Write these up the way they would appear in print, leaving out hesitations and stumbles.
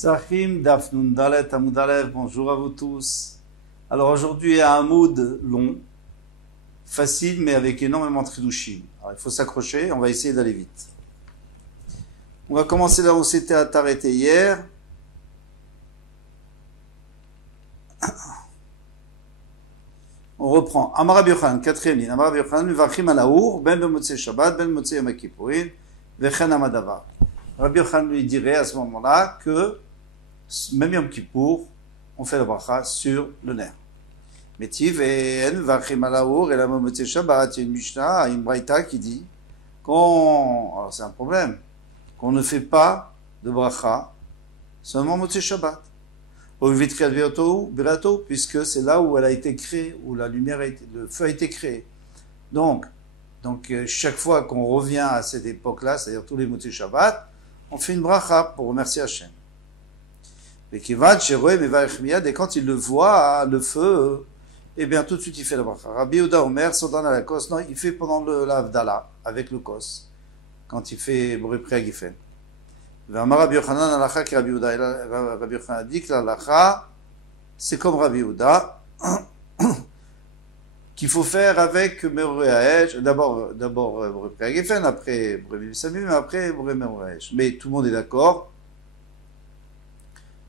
Sahim Daf Nun Dalet Amud Aleph, bonjour à vous tous. Alors aujourd'hui, il y a un mood long, facile, mais avec énormément de chidushim. Alors il faut s'accrocher, on va essayer d'aller vite. On va commencer là où c'était arrêté hier. On reprend. Amar Rabbi Yochanan, quatrième ligne. Amar Rabbi Yochanan, Mivachim alaour, ben b'motzei Shabbat, ben b'motzei Yom Kippourin, vechen amadavar. Rabbi Yochanan lui dirait à ce moment-là que même Yom Kippour, on fait la bracha sur le nerf. Metiv et Mivachim alaour et la b'motzei Shabbat, il y a une Mishnah, une Braïta qui dit alors c'est un problème, qu'on ne fait pas de bracha seulement motzei Shabbat. Puisque c'est là où elle a été créée, où la lumière le feu a été créé. Donc, chaque fois qu'on revient à cette époque-là, c'est-à-dire tous les motzei Shabbat, on fait une bracha pour remercier Hachem. Et quand il le voit, le feu, eh bien tout de suite il fait la bracha. Rabbi Yehuda Omer, Sodan à la kos, non, il fait pendant l'Avdala, avec le kos, quand il fait Boré Priya Gifen. Rabbi Yochanan a dit que l'alacha, c'est comme Rabbi Yehuda, qu'il faut faire avec Meroré Haesh, d'abord Boré Priya Gifen, après Boré Samim, après Boré Meroré Haesh. Mais tout le monde est d'accord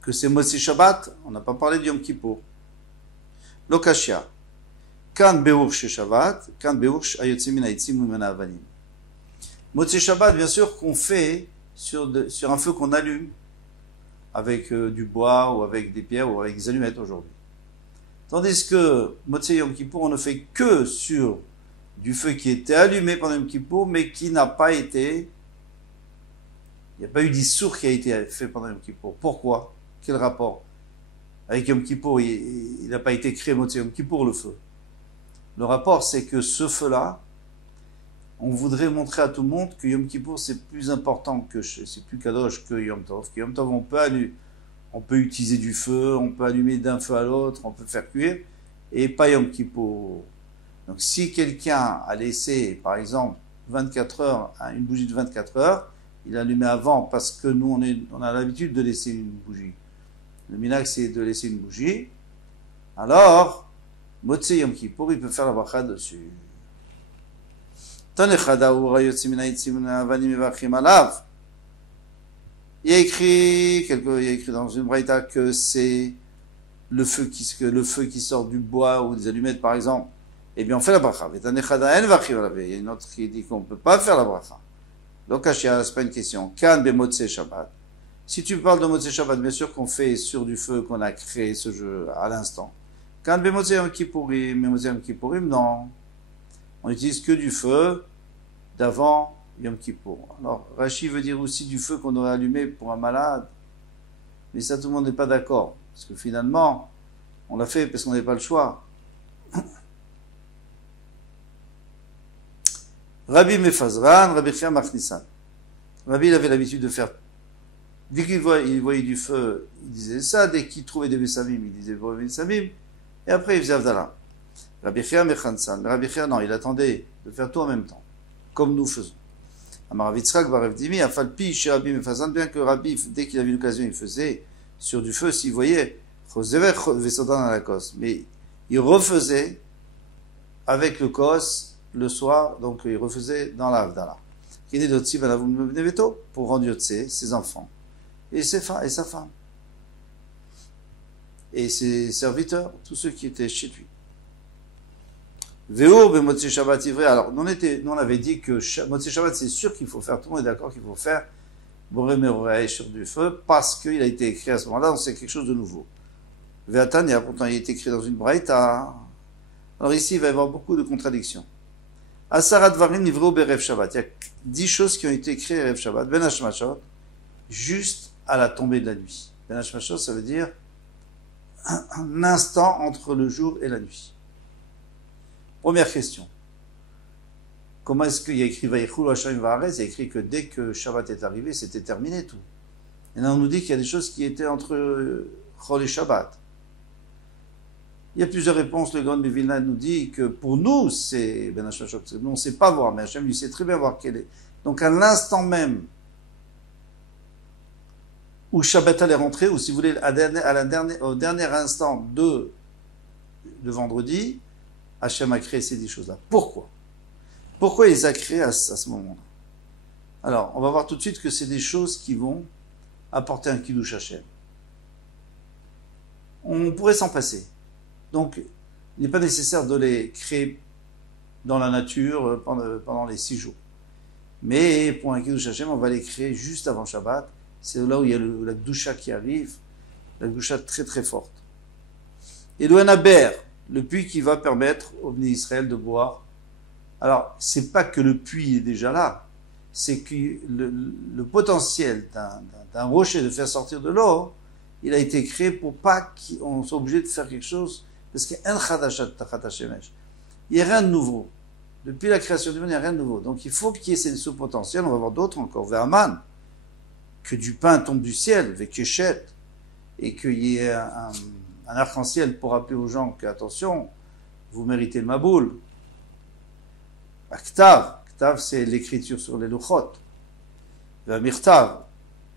que c'est motzei Shabbat, on n'a pas parlé de Yom Kippour. Lokashia. Kan Beur chez Shabbat, Kan Beur Ayotzim min Haitzim U'min Ha'avanim. Motzei Shabbat, bien sûr, qu'on fait sur un feu qu'on allume avec du bois ou avec des pierres ou avec des allumettes aujourd'hui. Tandis que motzei Yom Kippour, on ne fait que sur du feu qui était allumé pendant Yom Kippour, mais qui n'a pas été, il n'y a pas eu d'issour qui a été fait pendant Yom Kippour. Pourquoi? Quel rapport? Avec Yom Kippour, il n'a pas été créé motzei Yom Kippour, le feu. Le rapport, c'est que ce feu-là, on voudrait montrer à tout le monde que Yom Kippour c'est plus important c'est plus kadosh que Yom Tov. Que Yom Tov on peut utiliser du feu, on peut allumer d'un feu à l'autre, on peut faire cuire, et pas Yom Kippour. Donc si quelqu'un a laissé, par exemple, 24 heures, une bougie de 24 heures, il a allumé avant parce que nous on a l'habitude de laisser une bougie. Le minhag c'est de laisser une bougie. Alors, motzei Yom Kippour, il peut faire la bracha dessus. Il y a écrit dans une braïta que c'est le feu qui sort du bois ou des allumettes par exemple. Eh bien on fait la bracha. Il y a une autre qui dit qu'on ne peut pas faire la bracha. Donc c'est pas une question. Kan be motzei Shabbat. Si tu parles de motzei Shabbat, bien sûr qu'on fait sur du feu qu'on a créé ce jeu à l'instant. Kan be motzei Yom Kippourim, motzei Yom Kippourim, non. On n'utilise que du feu d'avant Yom Kippour. Alors, Rashi veut dire aussi du feu qu'on aurait allumé pour un malade. Mais ça, tout le monde n'est pas d'accord. Parce que finalement, on l'a fait parce qu'on n'avait pas le choix. Rabbi Mefazran, Rabbi Chia Machnissan. Rabbi, il avait l'habitude de faire. Dès qu'il voyait du feu, il disait ça. Dès qu'il trouvait des Bessamim, il disait Bessamim. Et après, il faisait Avdallah. Rabbi Chia Mechansan. Rabbi Chia, non, il attendait de faire tout en même temps. Comme nous faisons. Amar Yitzchak Barev Dimi, Afalpi, chez Rabbi Mefazan, bien que Rabbi, dès qu'il avait une occasion, il faisait sur du feu, s'il voyait, mais il refaisait avec le kos le soir, donc il refaisait dans la Havdalah. Pour rendre Yotse, ses enfants, et sa femme, et ses serviteurs, tous ceux qui étaient chez lui. Veur be motzei Shabbat ivré. Alors, nous on avait dit que motzei Shabbat, c'est sûr qu'il faut faire, tout le monde est d'accord qu'il faut faire Boré Meroré Haesh sur du feu, parce qu'il a été écrit à ce moment-là, donc c'est quelque chose de nouveau. Ve'atania, pourtant il a été écrit dans une braïta. Alors ici, il va y avoir beaucoup de contradictions. Asara dvarim nivro berev Shabbat. Il y a 10 choses qui ont été écrites Rev Shabbat. Ben hashmashot, juste à la tombée de la nuit. Ben hashmashot, ça veut dire un instant entre le jour et la nuit. Première question. Comment est-ce qu'il y a écrit Vayichul Hashem Va'aretz? Il y a écrit que dès que Shabbat est arrivé, c'était terminé tout. Et là, on nous dit qu'il y a des choses qui étaient entre Chol et Shabbat. Il y a plusieurs réponses. Le Gaon de Vilna nous dit que pour nous, c'est Ben Hashmashot. Nous, on ne sait pas voir, mais Hashem lui sait très bien voir quelle est. Donc, à l'instant même où Shabbatal est rentré, ou si vous voulez, au dernier instant de vendredi, Hachem a créé ces 10 choses-là. Pourquoi? Pourquoi il les a créées à ce moment-là? Alors, on va voir tout de suite que c'est des choses qui vont apporter un kiddush Hachem. On pourrait s'en passer. Donc, il n'est pas nécessaire de les créer dans la nature pendant les 6 jours. Mais pour un kiddush Hachem, on va les créer juste avant Shabbat. C'est là où il y a la Gdusha qui arrive, la Gdusha très très forte. Et le Hanaber, le puits qui va permettre au Bnei Israël de boire. Alors, c'est pas que le puits est déjà là, c'est que le potentiel d'un rocher de faire sortir de l'eau, il a été créé pour pas qu'on soit obligé de faire quelque chose, parce qu'il y a un Chadashat Tachat HaShemesh. Il n'y a rien de nouveau. Depuis la création du monde, il n'y a rien de nouveau. Donc il faut qu'il y ait ce potentiel, on va voir d'autres encore, Ve'aman, que du pain tombe du ciel, Ve'keshet, et qu'il y ait un arc-en-ciel pour rappeler aux gens que, attention, vous méritez le Maboul. Ktav, Ktav c'est l'écriture sur les Luchot. Ve'amirtav,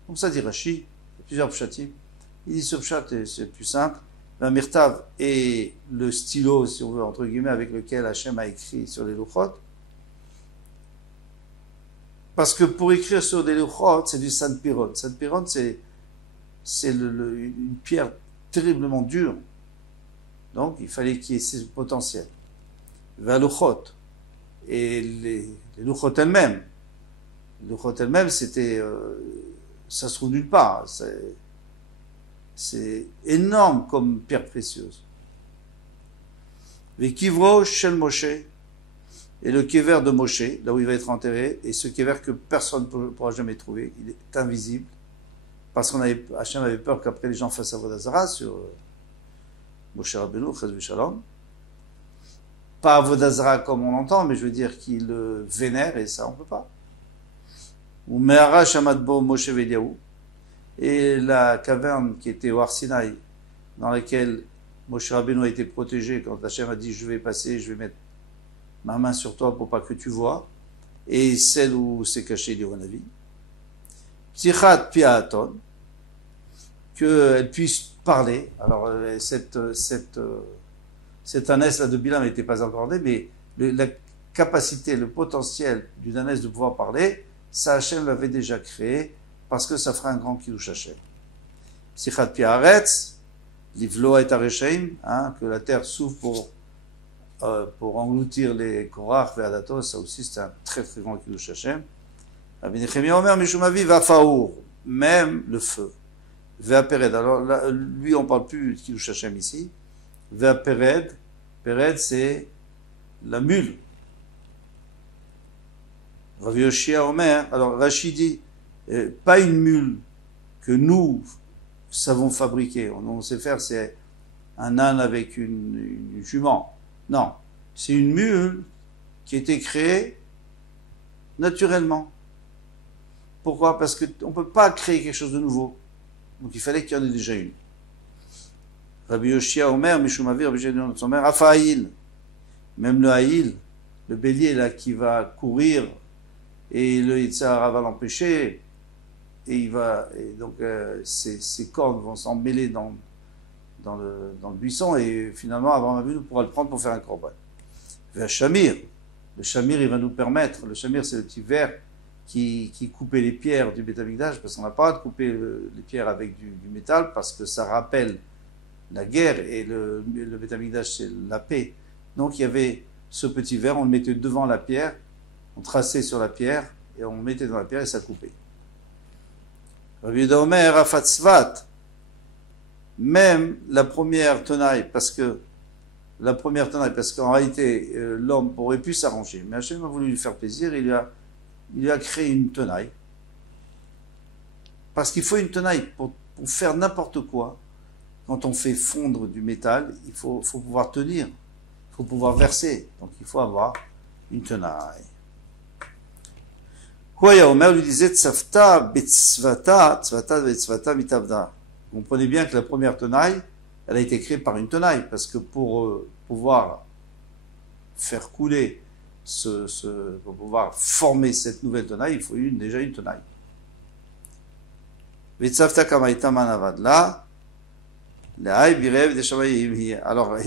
comme ça dit Rashi, il y a plusieurs pshatim. Il dit ce pshat, c'est plus simple. Ve'amirtav est le stylo, si on veut, entre guillemets, avec lequel Hachem a écrit sur les Luchot. Parce que pour écrire sur des Luchot, c'est du Sanpiron. Sanpiron, c'est une pierre terriblement dure. Donc, il fallait qu'il y ait ce potentiel. Ve'aluchot. Et les Luchot elles-mêmes. Les Luchot elles-mêmes, c'était, ça se trouve nulle part. C'est énorme comme pierre précieuse. Ve'kivro shel Moshe. Et le kever de Moshe, là où il va être enterré, et ce kever que personne ne pourra jamais trouver, il est invisible. Parce Hachem avait peur qu'après les gens fassent Avodah Zarah sur Moshe Rabbeinu, Chaz v'Shalom. Pas Avodah Zarah comme on l'entend, mais je veux dire qu'il le vénère, et ça on peut pas. Ou Me'ara Shamadbo Moshe Veliaou. Et la caverne qui était au Har Sinaï, dans laquelle Moshe Rabbeinu a été protégé, quand Hachem a dit je vais passer, je vais mettre ma main sur toi pour pas que tu vois, et celle où s'est caché l'Ironavi. Ptichat Piaton, qu'elle puisse parler. Alors, cette ânesse-là de Bilam n'était pas encore née, mais la capacité, le potentiel d'une ânesse de pouvoir parler, ça Hachem l'avait déjà créé, parce que ça fera un grand kiddush Hachem. Ptichat Piaretz, Livlo et Areshaim, que la terre s'ouvre pour engloutir les Korach et Adatos, ça aussi c'est un très très grand kiddush Hachem. Rabbi Nechemia Omer Mishumavi va Faour, même le feu. Ve'apered, alors là, lui on parle plus de kiddush Hachem ici. Ve'apered, Pered c'est la mule. Rav Yoshia Omer, alors Rachid dit, pas une mule que nous savons fabriquer, on sait faire, c'est un âne avec une jument. Non, c'est une mule qui a été créée naturellement. Pourquoi? Parce qu'on ne peut pas créer quelque chose de nouveau. Donc il fallait qu'il y en ait déjà une. Rabbi Yoshia Omer, Mishumavi, Rabbi Yoshia Omer, Afaïl. Même le haïl, le bélier là qui va courir et le Yitzhara va l'empêcher et donc ses cornes vont s'en mêler dans le buisson, et finalement, Abraham Avinu pourra le prendre pour faire un korban. Le shamir, il va nous permettre, le shamir c'est le petit verre qui coupait les pierres du Beth Amikdash, parce qu'on n'a pas de couper les pierres avec du métal, parce que ça rappelle la guerre, et le Beth Amikdash c'est la paix. Donc il y avait ce petit verre, on le mettait devant la pierre, on traçait sur la pierre, et on le mettait dans la pierre et ça coupait. Rabbi Yehuda Omer, Afatzvat, même la première tenaille, parce qu'en réalité, l'homme aurait pu s'arranger, mais Hachem a voulu lui faire plaisir, il lui a créé une tenaille. Parce qu'il faut une tenaille pour faire n'importe quoi. Quand on fait fondre du métal, il faut pouvoir tenir, il faut pouvoir verser, donc il faut avoir une tenaille. Hoya Omer lui disait, Tzavta betzvata, tzvata betzvata mitavda. Vous comprenez bien que la première tenaille, elle a été créée par une tenaille, parce que pour pouvoir faire couler, pour pouvoir former cette nouvelle tenaille, il faut déjà une tenaille. Vitzavta kamaita manavadla. Alors,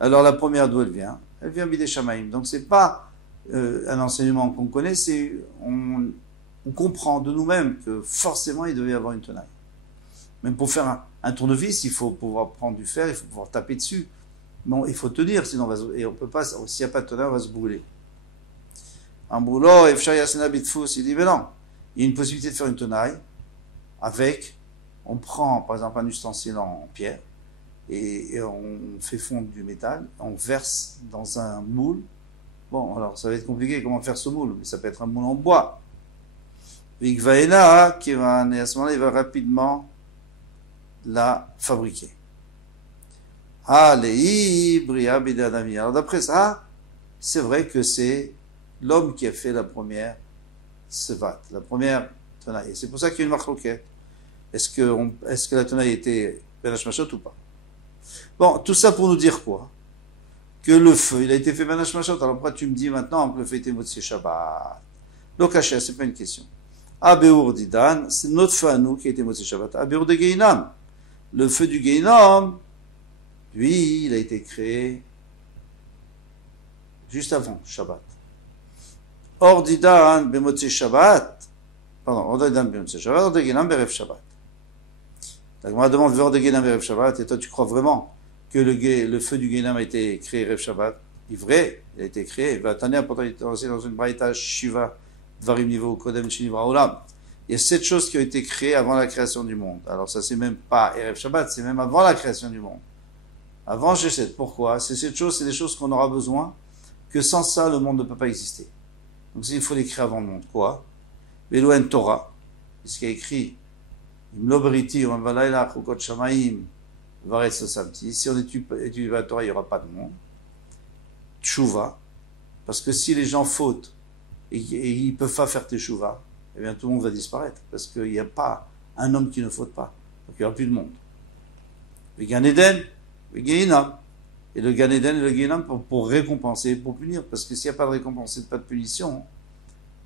alors la première d'où elle vient? Elle vient Bidei Shamaim. Donc c'est pas un enseignement qu'on connaît, on comprend de nous-mêmes que forcément il devait y avoir une tenaille. Même pour faire un tournevis, il faut pouvoir prendre du fer, il faut pouvoir taper dessus. Bon, il faut tenir, sinon et on peut pas, s'il n'y a pas de tenaille, on va se brûler. En brûlant, il dit, mais non, il y a une possibilité de faire une tenaille avec, on prend par exemple un ustensile en pierre et on fait fondre du métal, on verse dans un moule. Bon, alors ça va être compliqué comment faire ce moule, mais ça peut être un moule en bois. Et à ce moment-là, il va rapidement la fabriquer. Alors d'après ça, c'est vrai que c'est l'homme qui a fait la première sevat, la première tenaille. C'est pour ça qu'il y a une marloquette. Est-ce que la tenaille était ben hashmashot ou pas? Bon, tout ça pour nous dire quoi? Que le feu, il a été fait ben hashmashot. Alors pourquoi tu me dis maintenant que le feu était Motzi Shabbat? Lokasha, c'est pas une question. Abeur didan, c'est notre feu à nous qui a été Motzi Shabbat. Abeur de Geinam. Le feu du Geinam, lui, il a été créé juste avant Shabbat. Or didan b'motzi Shabbat. Pardon, or didan b'motzi Shabbat, or de Geinam b'rev Shabbat. La Gemara demande Veur de Geinam b'rev Shabbat, et toi tu crois vraiment que le feu du Geinam a été créé Rev Shabbat? Il est vrai, il a été créé. Vatania, pourtant il était enseigné dans une braïta Shiva, Dvarim niveau Kodem Shinivra Olam. Il y a 7 choses qui ont été créées avant la création du monde. Alors ça c'est même pas Erev Shabbat, c'est même avant la création du monde. Avant G7. Pourquoi? Ces 7 choses, c'est des choses qu'on aura besoin, que sans ça le monde ne peut pas exister. Donc il faut les créer avant le monde. Quoi? Velouen Torah, puisqu'il y a écrit Imloberiti, Umvalayla, Chukot Shamaim, Varetz Samti. Si on étudie la Torah, il n'y aura pas de monde. Tshuva, parce que si les gens fautent et ils ne peuvent pas faire teshuva, eh bien tout le monde va disparaître, parce qu'il n'y a pas un homme qui ne faute pas. Donc il n'y aura plus de monde. Le Gan Eden, le Gehinam. Et le Gan Eden et le Gehinam pour récompenser, pour punir. Parce que s'il n'y a pas de récompense et pas de punition,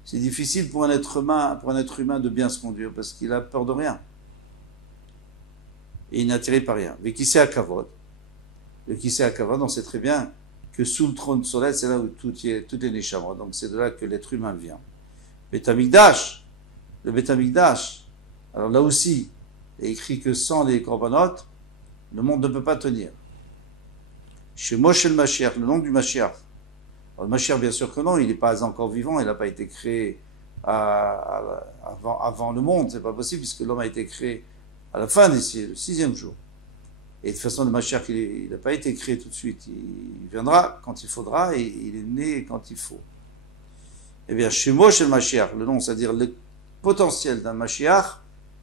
c'est difficile pour un être humain de bien se conduire, parce qu'il a peur de rien. Et il n'est attiré par rien. Le Kisei HaKavod. Le Kisei HaKavod, on sait très bien que sous le trône soleil, c'est là où toutes les neshamot. Donc c'est de là que l'être humain vient. Beth Amikdash, le Beth Amikdash, alors là aussi, il est écrit que sans les korbanot, le monde ne peut pas tenir. Chez Moshe le Mashiach, le nom du Mashiach. Alors le Mashiach, bien sûr que non, il n'est pas encore vivant, il n'a pas été créé avant le monde, c'est pas possible, puisque l'homme a été créé à la fin le 6e jour. Et de toute façon, le Mashiach, il n'a pas été créé tout de suite, il viendra quand il faudra, et il est né quand il faut. Eh bien, chez Moshe le Mashiach, le nom, c'est-à-dire le potentiel d'un Mashiach,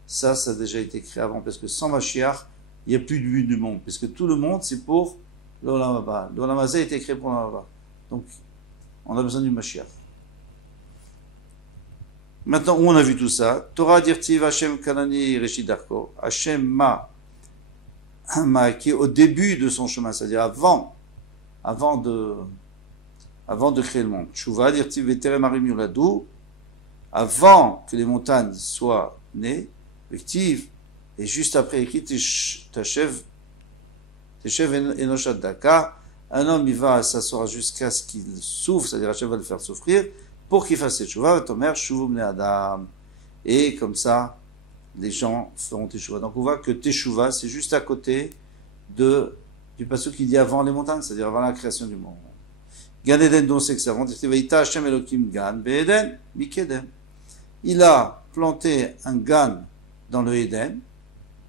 ça a déjà été créé avant, parce que sans Mashiach, il n'y a plus de but du monde, parce que tout le monde, c'est pour l'Olam Haba. L'Olam Haba a été créé pour l'Olam Haba. Donc, on a besoin du Mashiach. Maintenant, où on a vu tout ça? Torah dirtiv Hashem Kanani Reshit Darko. Hashem m'a qui au début de son chemin, c'est-à-dire avant de créer le monde. Tshuva dirtiv Veterem Arim Yuladou. Avant que les montagnes soient nées, effective, et juste après écrit Teshev Enoshat Daka, un homme il va s'asseoir jusqu'à ce qu'il souffre, c'est-à-dire Hachem va le faire souffrir, pour qu'il fasse teshuva, Tomer Shuvu Bnei Adam. Et comme ça, les gens feront teshuva. Donc on voit que teshuva, c'est juste à côté du passage qui dit avant les montagnes, c'est-à-dire avant la création du monde. Gan Eden, dont c'est que ça rentre, Hashem Elokim Gan, Be'eden, Mikedem. Il a planté un Gan dans le Eden,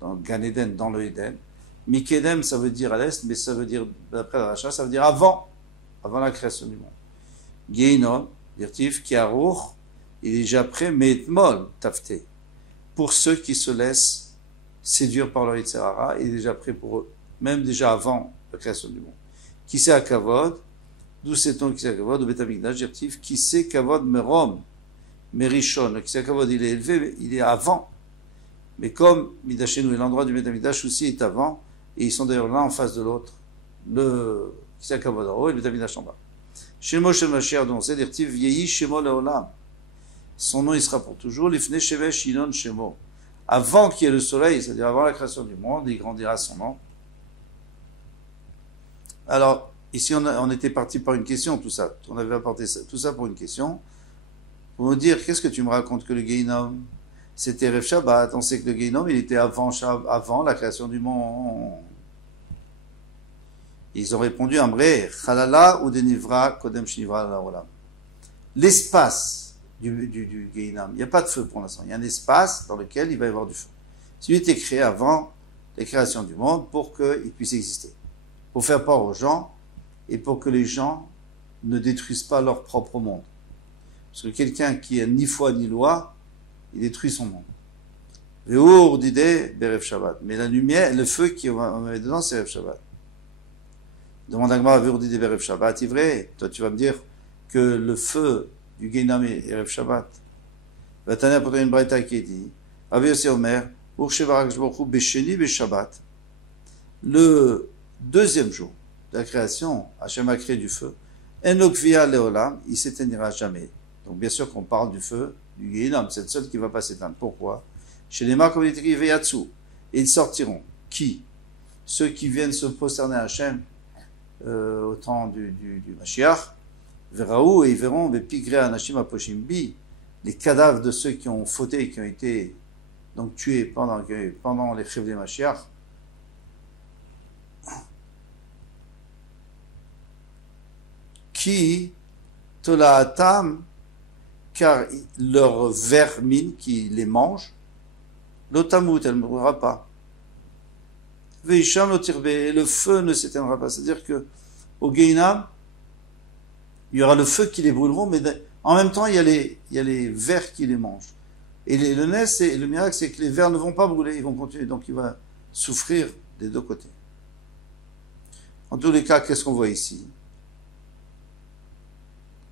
dans Gan Eden, dans le Eden. Mikedem, ça veut dire à l'est, mais ça veut dire, d'après la Racha, ça veut dire avant la création du monde. Geinon, dirtif, Kiarour, il est déjà prêt, mais Etmol, Tafté. Pour ceux qui se laissent séduire par leur Yitzhara, il est déjà prêt pour eux, même déjà avant la création du monde. Qui sait à Kavod, d'où sait-on qui sait à Kavod, au Betamikdash, dirtif, qui sait Kavod Merom, Merishon, qui sait à Kavod, il est élevé, il est avant. Mais comme Midashenu est l'endroit du Betamikdash aussi est avant, et ils sont d'ailleurs l'un en face de l'autre, le Kisei HaKavod en haut et le Betamikdash en bas. Shemo Shel Mashiach, dont c'est dirtiv, Yehi Shemo Leolam. Son nom, il sera pour toujours, Lifnei Shevesh Yinon Shemo. avant qu'il y ait le soleil, c'est-à-dire avant la création du monde, il grandira son nom. Alors, ici, on était parti par une question, tout ça. On avait apporté tout ça pour une question. Pour me dire, qu'est-ce que tu me racontes que le Gehinnom, c'était Erev Shabbat. On sait que le Gehinnom, il était avant la création du monde. Ils ont répondu, Amré, Chalala ou Denivra, Kodem Shnivra Laolam. L'espace du Gehinnom, il n'y a pas de feu pour l'instant. Il y a un espace dans lequel il va y avoir du feu. Celui était créé avant la création du monde pour qu'il puisse exister. Pour faire peur aux gens et pour que les gens ne détruisent pas leur propre monde. Parce que quelqu'un qui a ni foi ni loi, il détruit son monde. Ve'ur dideh berev Shabbat. Mais la lumière, le feu qui on met dedans, c'est Erev Shabbat. Demande à Gmara, ve'ur dideh berev Shabbat, c'est vrai. Toi, tu vas me dire que le feu du Gehinnom est Erev Shabbat. Vatana pour une braïta qui dit, Rabbi Yossi Omer, Ur shevarak shborchu besheni beshabbat. Le deuxième jour de la création, Hachem a créé du feu. Enokvia leolam, il s'éteindra jamais. Donc bien sûr qu'on parle du feu du Gehinnom, c'est le seul qui ne va pas s'éteindre. Pourquoi? Chez les marques, comme il est écrit, Veyatsu. Et ils sortiront. Qui? Ceux qui viennent se prosterner à Hachem au temps du Mashiach. Verraou, et ils verront, Vepigré Anashim Aposhimbi, les cadavres de ceux qui ont fauté, qui ont été donc tués pendant les Chevlé Mashiach. Qui tolaatam, car leur vermine qui les mange, l'otamut, elle ne mourra pas. Veisham lotirbe, le feu ne s'éteindra pas. C'est-à-dire que au Gehinnom, il y aura le feu qui les brûleront, mais en même temps, il y a les vers qui les mangent. Et le nez, le miracle, c'est que les vers ne vont pas brûler, ils vont continuer. Donc il va souffrir des deux côtés. En tous les cas, qu'est-ce qu'on voit ici?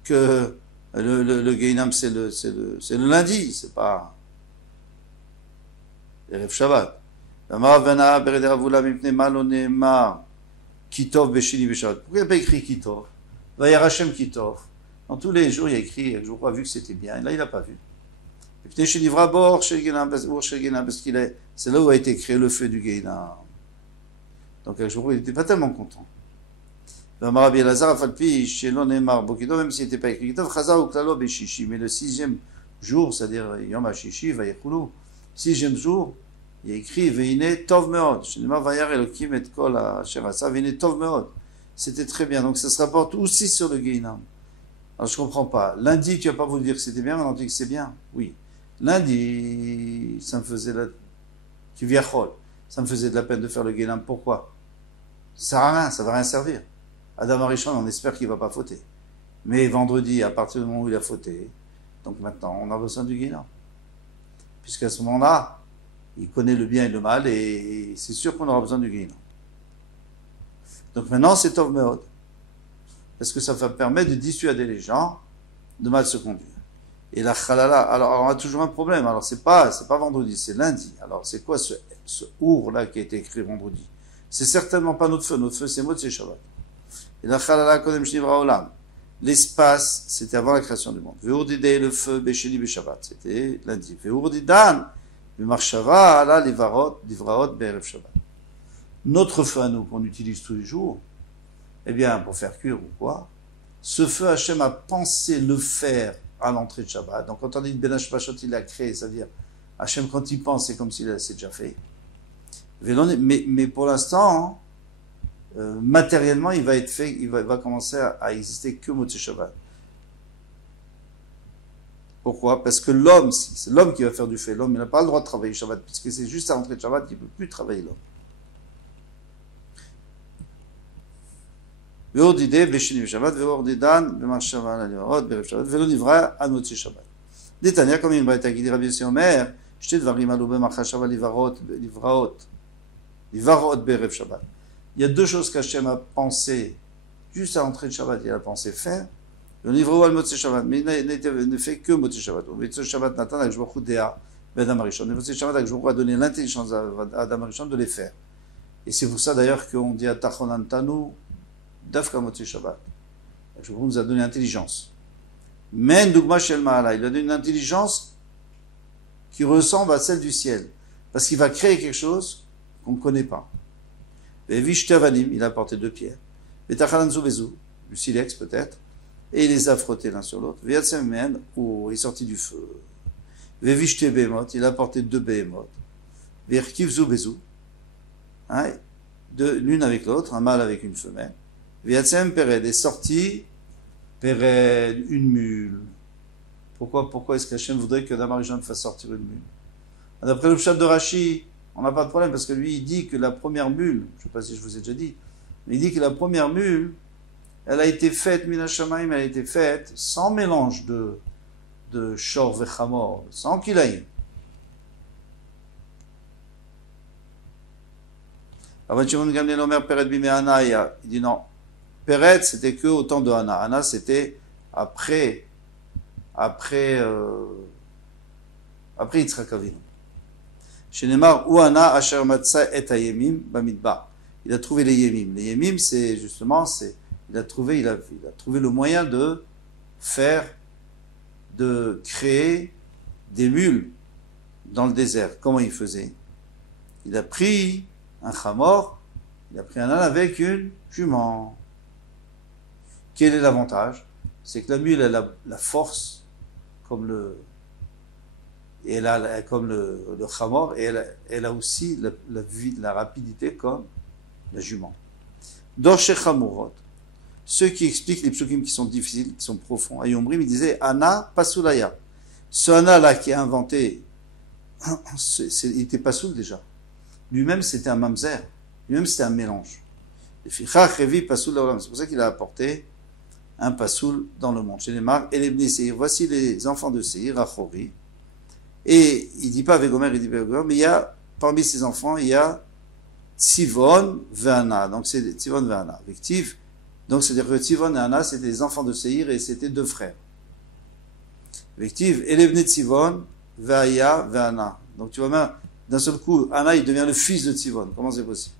Que le Gehinnom, c'est le lundi, c'est pas Erev Shabbat. Pourquoi il n'y a pas écrit Kitov? Vayar Hashem Kitov. Dans tous les jours, il y a écrit, je crois, vu que c'était bien. Et là, il n'a pas vu. Parce c'est là où a été créé le feu du Gehinnom. Donc, je crois, il n'était pas tellement content. Même s'il n'était pas écrit Kitov, mais le sixième jour, c'est-à-dire Yom HaShishi, Vayekulu, sixième jour, il y a écrit Veine Tov Meod. Vayar Elokim et Kol Asher Asa, Veine Tov Meod. C'était très bien. Donc ça se rapporte aussi sur le Gehinnom. Alors je comprends pas. Lundi, tu vas pas voulu dire que c'était bien, maintenant tu dis que c'est bien. Oui. Lundi, ça me faisait ça me faisait de la peine de faire le Gehinnom. Pourquoi? Ça sert à rien, ça va rien servir. Adam Arishon, on espère qu'il va pas fauter. Mais vendredi, à partir du moment où il a fauté, donc maintenant, on a besoin du Gehinnom. Puisqu'à ce moment-là, il connaît le bien et le mal, et c'est sûr qu'on aura besoin du Gehinnom. Donc maintenant, c'est Tov Meod. Parce que ça va permettre de dissuader les gens de mal se conduire. Et la Chalala, alors on a toujours un problème. Alors c'est pas vendredi, c'est lundi. Alors c'est quoi ce Our-là qui a été écrit vendredi? C'est certainement pas notre feu c'est Motzei Shabbat. Et la Chalala Kodem Shnivra Olam. L'espace, c'était avant la création du monde. Ve'urdidei, le feu, Besheni Beshabbat, c'était lundi. Ve'urdidan, B'marshava, ala Livraot, Be'erev Shabbat. Notre feu à nous, qu'on utilise tous les jours, eh bien, pour faire cuire ou quoi, ce feu, Hachem a pensé le faire à l'entrée de Shabbat. Donc, quand on dit Ben Hashpashot, il l'a créé, ça veut dire, Hachem, quand il pense, c'est comme s'il s'est déjà fait. Mais pour l'instant, matériellement, il va être fait, il va commencer à exister que Motzei Shabbat. Pourquoi? Parce que l'homme, c'est l'homme qui va faire du fait. L'homme, il n'a pas le droit de travailler Shabbat, puisque c'est juste à l'entrée de Shabbat qu'il ne peut plus travailler l'homme. Ve'ordideh b'sheni b'shabbat, ve'ordidan b'marshava l'alivarot, b'erev Shabbat, ve'lo nivra à Motzei Shabbat. Détania, comme une braïta qui dit Rabbi Yossi Omer, shte dvarim alu b'machashava livarot b'erev Shabbat. Il y a deux choses qu'Hachem a pensé, juste à l'entrée de Shabbat, il a pensé faire. Le livre al Motzei Shabbat, mais il ne fait que Motzei Shabbat. Motzei Shabbat Natan, avec Jvochu Dea, Ben Adam Arishon. Motzei Shabbat, avec Jvochu a donné l'intelligence à Adam Arishon de les faire. Et c'est pour ça d'ailleurs qu'on dit à Tachonan Tanu, Dafka Motzei Shabbat. Jvochu nous a donné l'intelligence. Men Dugma Shel Ma'ala, il a donné une intelligence qui ressemble à celle du ciel. Parce qu'il va créer quelque chose qu'on ne connaît pas. Vishte-avanim, il a apporté 2 pierres. Vetachalanzu bezu, du silex peut-être, et il les a frottés l'un sur l'autre. Veyatsem ou il est sorti du feu. Vevishte-behemot, il a apporté 2 behemoth. Verkivzu bezu, hein, l'une avec l'autre, un mâle avec une femelle. Veyatsem pered est sorti, pered, une mule. Pourquoi est-ce qu'Hachem voudrait que Adam Arishon fasse sortir une mule? D'après le pshat de Rashi, on n'a pas de problème, parce que lui, il dit que la première mule, je ne sais pas si je vous ai déjà dit, mais il dit que la première mule, elle a été faite, Min HaShamayim, elle a été faite sans mélange de shor vechamor, sans kilaïm. Avant Shimon Gamliel Omer, Pered bimé Hana, il dit non. Pered, c'était que au temps de Hana. Hana, c'était après Yitzhak Avinu. Chez Neymar, Ouana Asher Matsa et Ayemim Bamidbar. Il a trouvé les Yemim. Les Yemim, c'est justement, il a trouvé le moyen de créer des mules dans le désert. Comment il faisait? Il a pris un chamor, il a pris un âne avec une jument. Quel est l'avantage? C'est que la mule, elle a la force comme le chamor, et elle a aussi la rapidité comme la jument. Dorche chamorot, ceux qui expliquent les psukim qui sont difficiles, qui sont profonds, Ayomrim, il disait Ana Pasulaya. Ce Ana là qui a inventé, il était Pasoul déjà. Lui-même c'était un mamzer, lui-même c'était un mélange. C'est pour ça qu'il a apporté un Pasoul dans le monde. Chez les marques, et les Bnei Seir, voici les enfants de Seir, Achori. Et il dit pas avec Gomer, il dit pas avec Gomer, mais il y a, parmi ces enfants, il y a Tzivon Ve'ana. Donc c'est Tzivon Ve'ana. Avec Tiv, donc c'est-à-dire que Tzivon et Ana, c'était les enfants de Seir et c'était 2 frères. Avec Tiv, et les Bnei Tzivon, Ve'aya, Ve'ana. Donc tu vois même, d'un seul coup, Ana, il devient le fils de Tzivon. Comment c'est possible?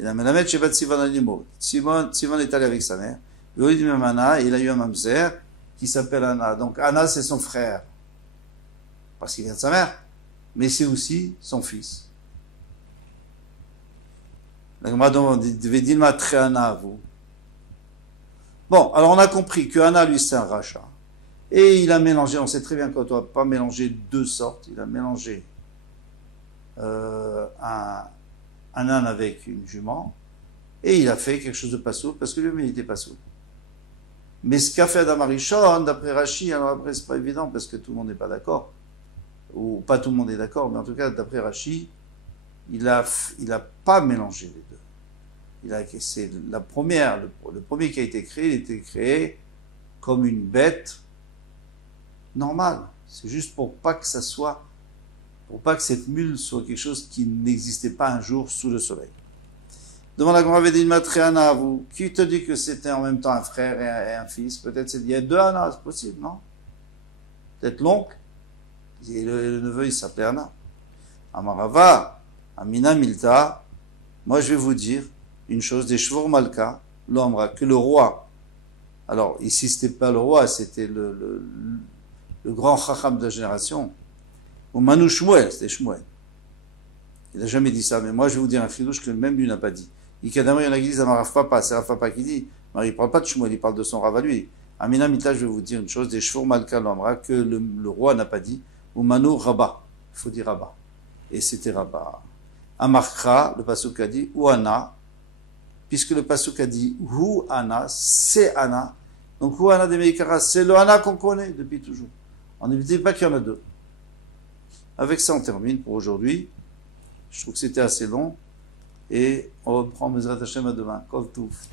Il a Melamed Shevat Tzivon Animo. Tzivon est allé avec sa mère. Il a eu un mamzer qui s'appelle Ana. Donc Ana, c'est son frère. Parce qu'il vient de sa mère. Mais c'est aussi son fils. La Gemara devait dire Matre Ana, vous. Bon, alors on a compris que Ana, lui, c'est un rachat. Et il a mélangé, on sait très bien qu'on ne doit pas mélanger 2 sortes. Il a mélangé un âne avec une jument. Et il a fait quelque chose de pasoul, parce que lui-même, il était pasoul. Mais ce qu'a fait Adam Arishon, d'après Rashi, alors après c'est pas évident parce que tout le monde n'est pas d'accord, ou pas tout le monde est d'accord, mais en tout cas d'après Rashi, il a pas mélangé les deux. C'est le premier qui a été créé, il a été créé comme une bête normale. C'est juste pour pas que cette mule soit quelque chose qui n'existait pas un jour sous le soleil. Demande à Gemara Vedin Matréana à vous. Qui te dit que c'était en même temps un frère et un fils? Peut-être il y a 2 Anna, c'est possible, non? Peut-être l'oncle. Et le neveu, il s'appelait Anna. Amarava, Amina Milta. Moi, je vais vous dire une chose, des Shvur Malka, l'Omra, que le roi. Alors, ici, c'était pas le roi, c'était le grand Chacham de la génération. Ou Manu Shmuel, c'était Shmuel. Il n'a jamais dit ça, mais moi, je vais vous dire un chidouche que même lui n'a pas dit. Ikadama, il y en a qui disent, Rav Papa, c'est Rav Papa qui dit, mais il ne parle pas de Shmuel, il parle de son Rav à lui. Amina Mita, je vais vous dire une chose, des Shvur Malka l'Omra, que le roi n'a pas dit, ou Manu Rabba, il faut dire Rabba. Et c'était Rabba. Amarkra, le Pasuk a dit, ou Ana, puisque le Pasuk a dit, ou Ana, c'est Ana. Donc, ou Ana de Meikara, c'est le Ana qu'on connaît depuis toujours. On ne dit pas qu'il y en a 2. Avec ça, on termine pour aujourd'hui. Je trouve que c'était assez long. Et on reprend Bezrat Hashem à demain. Kol Touf.